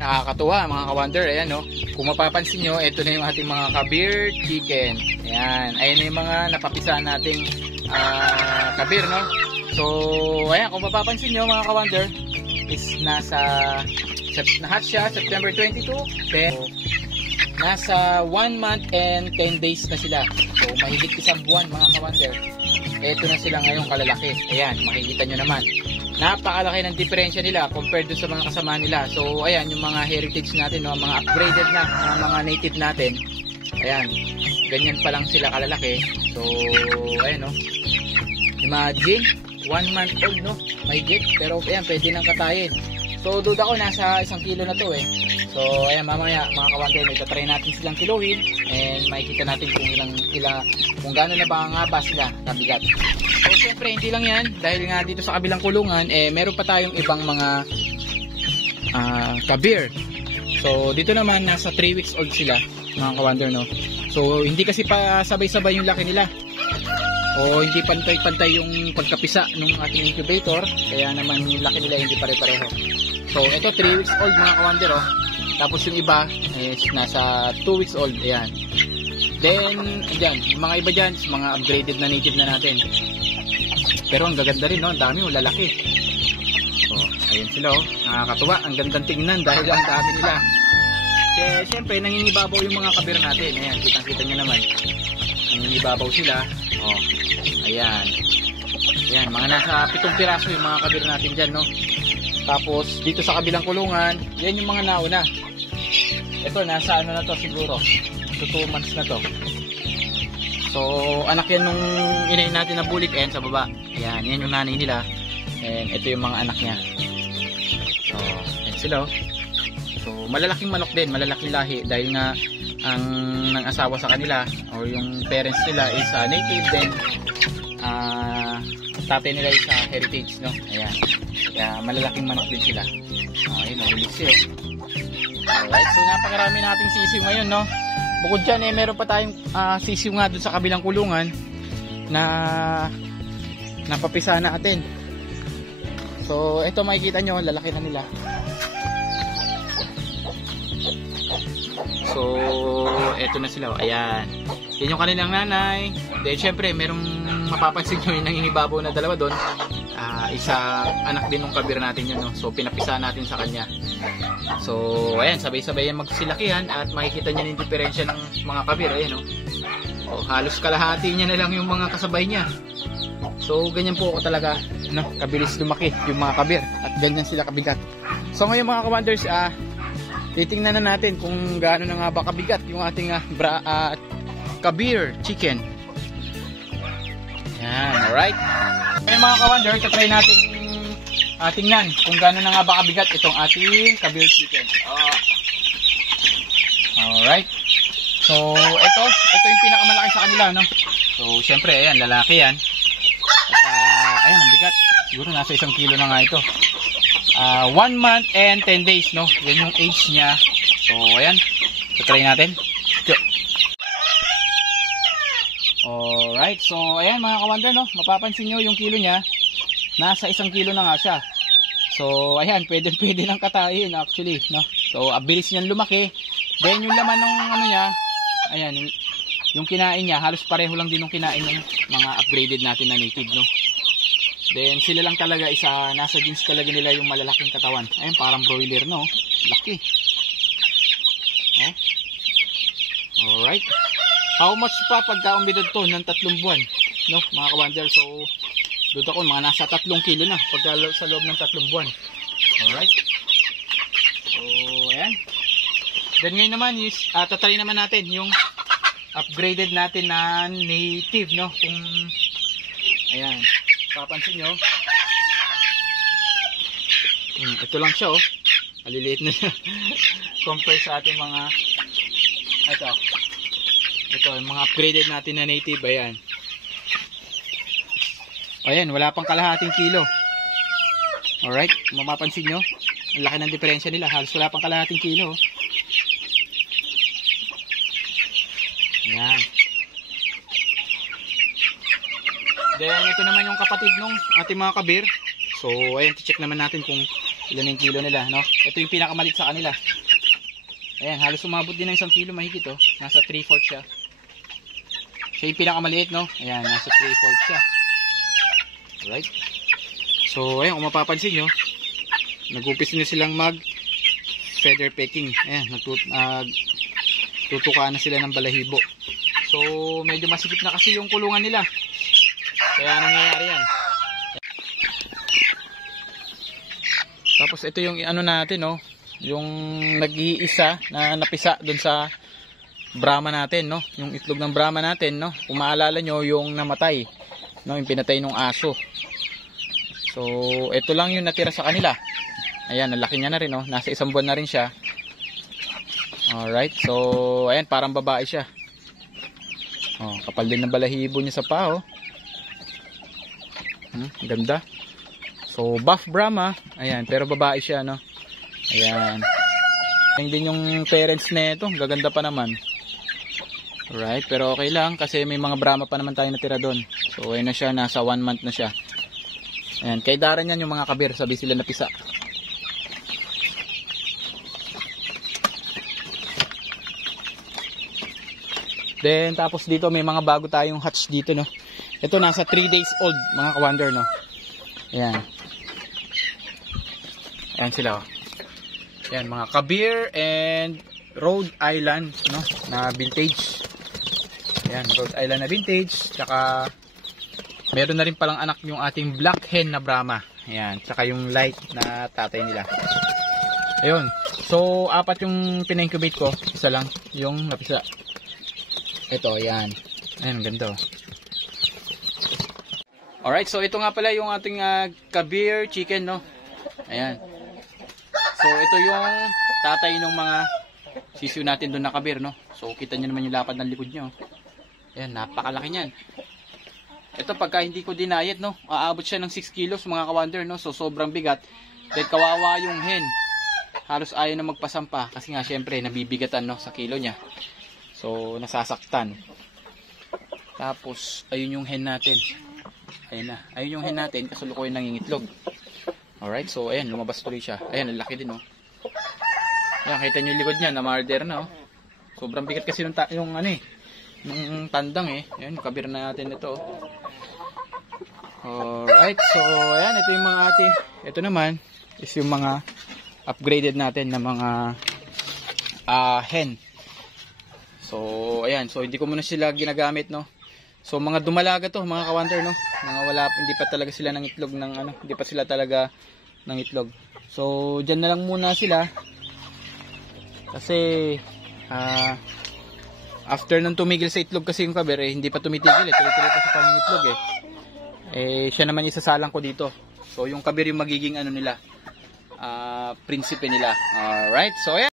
Nakakatuwa mga ka-wonder, ayan no. Kung mapapansin nyo, ito na yung ating mga kabir chicken. Ayan, ayan na yung mga napapisahan nating kabir no. So, ayan, kung mapapansin nyo mga ka-wonder, is nahatch siya September 22, pero nasa 1 month and 10 days na sila. So, mahigit isang buwan mga ka-wonder. Ito na sila ngayon kalalaki. Ayan, makikita nyo naman. Napakalaki ng diferensya nila compared to sa mga kasama nila. So, ayan, yung mga heritage natin, no, mga upgraded na, mga native natin. Ayan, ganyan pa lang sila kalalaki. So, ayan, no. Imagine, 1 month old, no, mahigit. Pero, ayan, pwede nang katayin. So, duda ko, nasa 1 kilo na to, eh. So, ayan, mamaya, mga ka-wonder, may tatry natin silang kiluhin. And makikita natin kung gano'n na ba nga ba sila kabigat. So, syempre, hindi lang yan. Dahil nga dito sa kabilang kulungan, meron pa tayong ibang mga kabir. So, dito naman, nasa 3 weeks old sila, mga ka-wonder, no? So, hindi kasi pa sabay-sabay yung laki nila. O, hindi pantay-pantay yung pagkapisa ng ating incubator. Kaya naman, yung laki nila hindi pare-pareho. So, ito, 3 weeks old, mga ka-wonder, oh. Tapos yung iba, is nasa 2 weeks old. Ayan. Then, ayan, yung mga iba dyan, mga upgraded na native na natin. Pero ang gaganda rin, no? Ang dami, lalaki. So, ayun sila, oh. Nakakatuwa. Ang gandang tingnan dahil ang dami nila. Siyempre, nangingibabaw yung mga kabir natin. Ayan, kitang-kita nyo naman. Nangingibabaw sila. Oh, ayan. Ayan, mga nasa 7 piraso yung mga kabir natin dyan, no? Tapos, dito sa kabilang kulungan, yan yung mga nauna. Ito, nasa ano na to siguro. 2 months na to. So, anak yan nung inay natin na bulik. Ayan sa baba. Ayan, yan yung nanay nila. And ito yung mga anak niya. So, ayan sila, oh. So, malalaking manok din, malalaking lahi. Dahil nga, ang nang asawa sa kanila, or yung parents nila is native din. Tatay nila is heritage, no? Ayan. Kaya malalaking manok din sila. Ayun, nahulit siya. Alright, so napakarami nating sisiw ngayon, no? Bukod dyan, meron pa tayong sisiw nga dun sa kabilang kulungan na napapisa natin. So, ito makikita nyo, lalaki na nila. So, ito na sila. Ayan. Yan yung kanilang nanay. Then, syempre, merong mapapansin nyo yung nangingibabaw na dalawa doon. Isa anak din ng kabir natin yun, no? So, pinapisa natin sa kanya. So, ayan, sabay-sabay yan magsilakihan at makikita niya yung diferensya ng mga kabir. Ayan, no? So, halos kalahati niya na lang yung mga kasabay niya. So, ganyan po ako talaga, no? Kabilis lumaki yung mga kabir at ganyan sila kabigat. So, ngayon mga ka-wonders, titingnan na natin kung gaano na nga ba kabigat yung ating kabir chicken. Yan, alright. Ngayon mga ka-wonder, try natin tingnan kung gaano na nga ba kabigat itong ating kabir chicken. Alright. So, ito yung pinakamalaki sa kanila, no? So, syempre, ayan, lalaki yan. At, ayan, ang bigat. Siguro nasa 1 kilo na nga ito. 1 month and 10 days, no? Yan yung age niya. So, ayan. So, try natin. Alright. So, ayan mga ka-wonder, no? Mapapansin nyo yung kilo niya. Nasa 1 kilo na nga siya. So, ayan. Pwede nang katayin, actually, no? So, abilis niyan lumaki. Then, yung laman ng ano niya, ayan, yung kinain niya, halos pareho lang din yung kinain ng mga upgraded natin na native, no? Then, sila lang talaga nasa jeans talaga nila yung malalaking katawan. Ayun, parang broiler, no? Laki. Oh. Alright. How much pa pagka-umbidad to ng 3 buwan? No, mga ka-wonder. So, doon ako, mga nasa 3 kilo na pagka sa loob ng 3 buwan. Alright. So, ayan. Then, ngayon naman is, tatry naman natin yung upgraded natin na native, no? Kung, ayan. Papansin nyo, ito lang siya, oh. Maliliit na siya compare sa ating mga ito yung mga upgraded natin na native. Ayan, wala pang kalahating kilo. Alright, mapapansin nyo, ang laki ng diferensya nila, halos wala pang kalahating kilo. Ayan. Then, ito naman yung kapatid nung ating mga kabir. So, ayan, check naman natin kung Ilan yung kilo nila, no? Ito yung pinakamalit sa kanila. Ayan, halos umabot din ng 1 kilo mahigit, oh. Nasa 3/4 siya. Siya yung pinakamaliit, no? Ayan, nasa 3/4 siya. Right? So, ayan, kung mapapansin nyo, nag-upis na silang feather pecking. Ayan, tutukaan na sila ng balahibo. So, medyo masikip na kasi yung kulungan nila. Kaya nangyayari yan. Tapos ito yung ano natin, no? Yung nag-iisa na napisa dun sa Brahma natin, no? Yung itlog ng Brahma natin, no? Kung maalala nyo, yung namatay, no? Yung pinatay ng aso. So, ito lang yung natira sa kanila. Ayan, nalaki niya na rin, no? Nasa 1 buwan na rin siya. Alright, so, ayan, parang babae siya. Oh, kapal din ng balahibo niya sa paa, oh. Ganda. So, buff Brahma. Ayan, pero babae siya, no? Ayan. Ayan din yung parents nito. Gaganda pa naman. Alright, pero okay lang kasi may mga Brahma pa naman tayo natira doon. So, ayun na siya. Nasa 1 month na siya. Ayan, kay Darren yan yung mga kabir. Sabi sila napisa. Then, tapos dito may mga bago tayong hatch dito, no? Ito nasa 3 days old, mga ka-wonder, no? Ayan. Ayan sila, oh. Ayan, mga Kabir and Rhode Island, no? Na vintage. Ayan, Rhode Island na vintage. Tsaka, meron na rin palang anak yung ating black hen na Brahma. Ayan, tsaka yung light na tatay nila. Ayun. So, 4 yung pina-incubate ko. Isa lang yung napisa. Ito, ayan. Ayan, ganda, oh. Alright, so ito nga pala yung ating Kabir chicken, no? Ayan. So, ito yung tatay ng mga sisiw natin doon na Kabir, no? So, kita nyo naman yung lapad ng likod nyo. Ayan, napakalaki niyan. Ito, pagka hindi ko dinayet, no? Aabot siya ng 6 kilos, mga ka-wonder, no? So, sobrang bigat. Kahit kawawa yung hen. Halos ayaw na magpasampa. Kasi nga, syempre, nabibigatan, no? Sa kilo niya. So, nasasaktan. Tapos, ayun yung hen natin. Ayan na. Ayun yung hen natin. Kasulukuyan nangingitlog. Alright. So, ayan. Lumabas tuloy siya. Ayan. Ang laki din, oh. Ayan. Kita nyo yung likod niya. Na-marder na, oh. Sobrang bigat kasi yung ano, eh. Yung tandang, eh. Ayan. Kabir na natin ito, oh. Alright. So, ayan. Ito yung mga ate. Ito naman is yung mga upgraded natin na mga hen. So, ayan. So, hindi ko muna sila ginagamit, no. So, mga dumalaga to, mga ka-wonder, no. Mga hindi pa talaga sila ng itlog ng ano, hindi pa sila talaga ng itlog. So, diyan na lang muna sila. Kasi after nung tumigil sa itlog kasi yung Kabir, eh, hindi pa tumitigil, eh. Tuloy-tuloy pa sa pangingitlog, eh. Eh, siya naman isasalang ko dito. So, yung Kabir yung magiging ano nila, prinsipe nila. Alright. So, ayan.